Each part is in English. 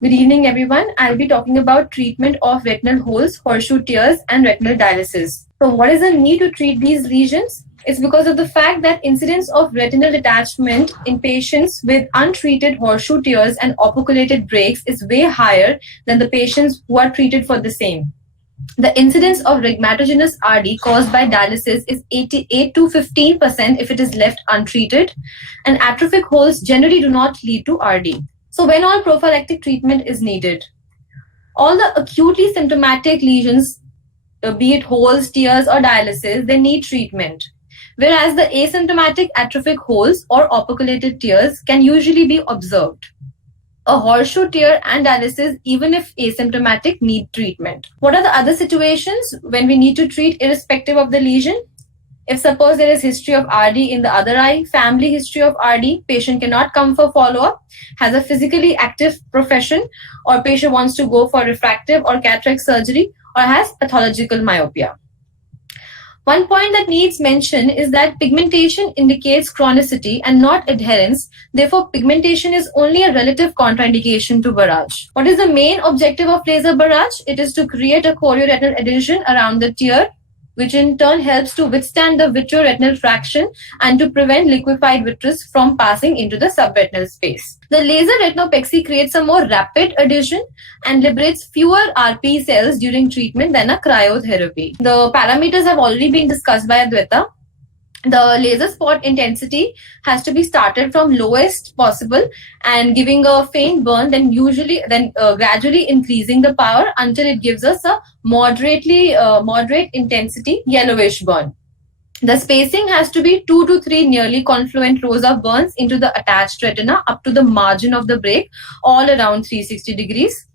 Good evening, everyone. I'll be talking about treatment of retinal holes, horseshoe tears, and retinal dialysis. So, what is the need to treat these lesions? It's because of the fact that incidence of retinal detachment in patients with untreated horseshoe tears and operculated breaks is way higher than the patients who are treated for the same. The incidence of rheumatogenic RD caused by dialysis is 8 to 15% if it is left untreated, and atrophic holes generally do not lead to RD. So, when all prophylactic treatment is needed, all the acutely symptomatic lesions, be it holes, tears, or dialysis, they need treatment. Whereas the asymptomatic atrophic holes or operculated tears can usually be observed. A horseshoe tear and dialysis, even if asymptomatic, need treatment. What are the other situations when we need to treat irrespective of the lesion? If suppose there is history of RD in the other eye, family history of RD, patient cannot come for follow-up, has a physically active profession, or patient wants to go for refractive or cataract surgery, or has pathological myopia. One point that needs mention is that pigmentation indicates chronicity and not adherence. Therefore, pigmentation is only a relative contraindication to barrage. What is the main objective of laser barrage? It is to create a chorioretinal adhesion around the tear, which in turn helps to withstand the vitreoretinal fraction and to prevent liquefied vitreous from passing into the subretinal space. The laser retinopexy creates a more rapid adhesion and liberates fewer RP cells during treatment than a cryotherapy. The parameters have already been discussed by Adwaita. The laser spot intensity has to be started from lowest possible and giving a faint burn, then gradually increasing the power until it gives us a moderate intensity yellowish burn. The spacing has to be 2 to 3 nearly confluent rows of burns into the attached retina up to the margin of the break, all around 360 degrees.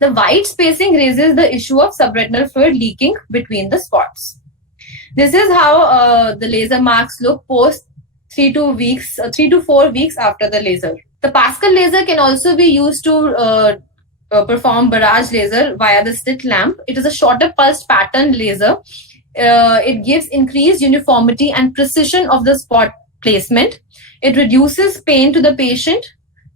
The wide spacing raises the issue of subretinal fluid leaking between the spots. This is how the laser marks look post 3 to 4 weeks after the laser. The Pascal laser can also be used to perform barrage laser via the slit lamp. It is a shorter pulsed pattern laser. It gives increased uniformity and precision of the spot placement. It reduces pain to the patient,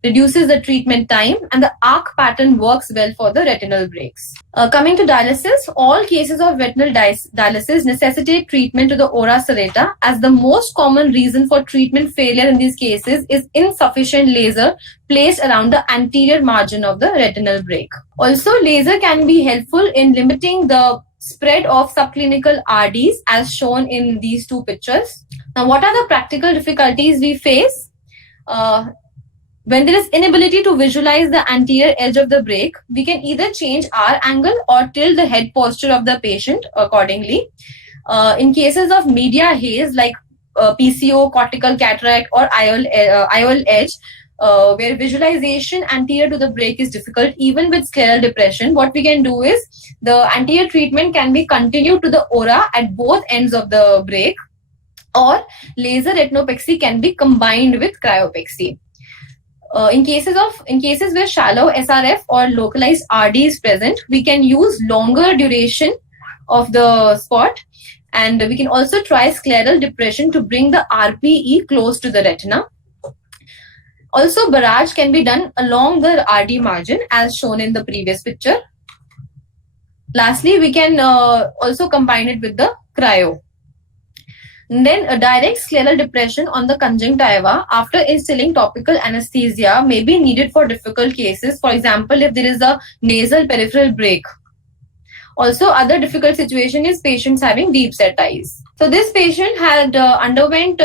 reduces the treatment time, and the arc pattern works well for the retinal breaks. Coming to dialysis, all cases of retinal dialysis necessitate treatment to the ora serrata, as the most common reason for treatment failure in these cases is insufficient laser placed around the anterior margin of the retinal break. Also, laser can be helpful in limiting the spread of subclinical RDs as shown in these two pictures. Now, what are the practical difficulties we face? When there is inability to visualize the anterior edge of the break, we can either change our angle or tilt the head posture of the patient accordingly. In cases of media haze like PCO, cortical cataract, or IOL edge, where visualization anterior to the break is difficult, even with scleral depression, what we can do is the anterior treatment can be continued to the ora at both ends of the break, or laser retinopexy can be combined with cryopexy. In cases where shallow SRF or localized RD is present, we can use longer duration of the spot, and we can also try scleral depression to bring the RPE close to the retina. Also, barrage can be done along the RD margin as shown in the previous picture. Lastly, we can also combine it with the cryo. And then a direct scleral depression on the conjunctiva after instilling topical anesthesia may be needed for difficult cases. For example, if there is a nasal peripheral break. Also, other difficult situation is patients having deep set eyes. So this patient had underwent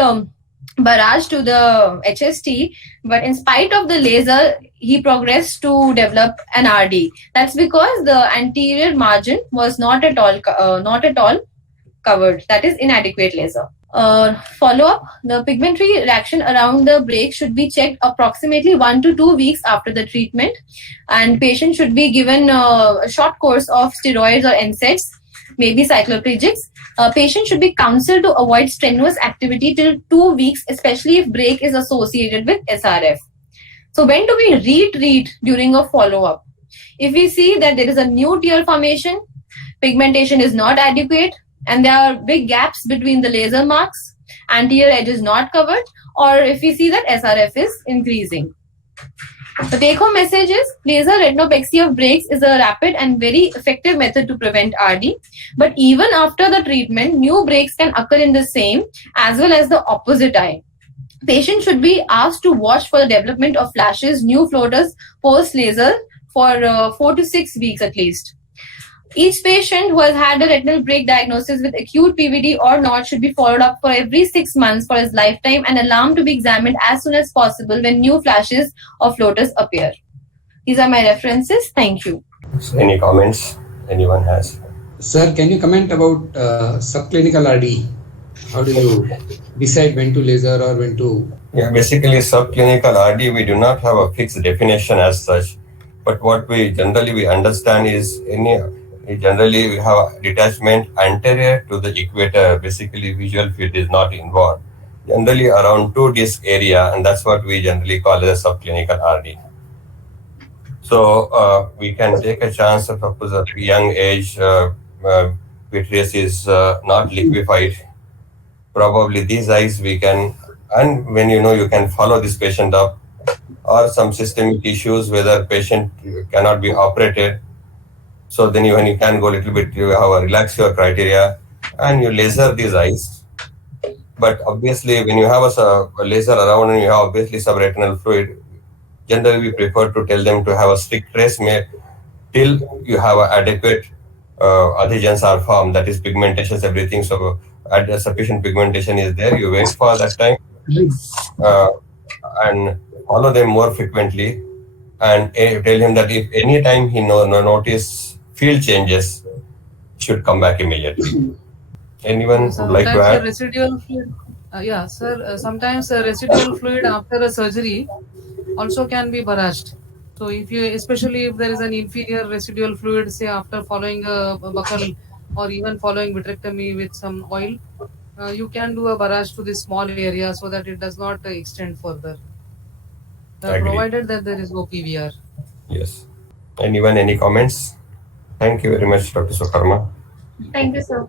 barrage to the HST, but in spite of the laser, he progressed to develop an RD. That's because the anterior margin was not at all covered. That is inadequate laser. Follow-up, the pigmentary reaction around the break should be checked approximately 1 to 2 weeks after the treatment, and patient should be given a short course of steroids or NSAIDs, maybe cycloplegics. Patient should be counseled to avoid strenuous activity till 2 weeks, especially if break is associated with SRF. So when do we retreat during a follow-up? If we see that there is a new tear formation, pigmentation is not adequate, and there are big gaps between the laser marks, anterior edge is not covered, or if we see that SRF is increasing. The take-home message is laser retinopexy of breaks is a rapid and very effective method to prevent RD. But even after the treatment, new breaks can occur in the same as well as the opposite eye. Patients should be asked to watch for the development of flashes, new floaters post laser for 4 to 6 weeks at least. Each patient who has had a retinal break diagnosis with acute PVD or not should be followed up for every 6 months for his lifetime and alarmed to be examined as soon as possible when new flashes or floaters appear. These are my references. Thank you. Any comments anyone has? Sir, can you comment about subclinical RD? How do you decide when to laser or when to? Yeah, basically subclinical RD, we do not have a fixed definition as such, but what we generally understand is generally we have a detachment anterior to the equator. Basically, visual field is not involved. Generally around 2 disc area, and that's what we generally call as a subclinical RD. So we can take a chance of suppose at a young age, vitreous is not liquefied. Probably these eyes we can, and when you can follow this patient up, or some systemic issues whether patient cannot be operated. So then when you can go a little bit, you have a relax your criteria and you laser these eyes. But obviously when you have a laser around and you have obviously subretinal fluid, generally we prefer to tell them to have a strict trace till you have an adequate adhesions are formed, that is pigmentations, everything. So sufficient pigmentation is there, you wait for that time and follow them more frequently and tell him that if any time he notice field changes, should come back immediately. Anyone would like to add? Residual fluid, yeah, sir. Sometimes residual fluid after a surgery also can be barraged. So especially if there is an inferior residual fluid, say after following a buccal or even following vitrectomy with some oil, you can do a barrage to this small area so that it does not extend further. Provided that there is no PVR. Yes. Anyone, any comments? Thank you very much, Dr. Sukarma. Thank you, sir.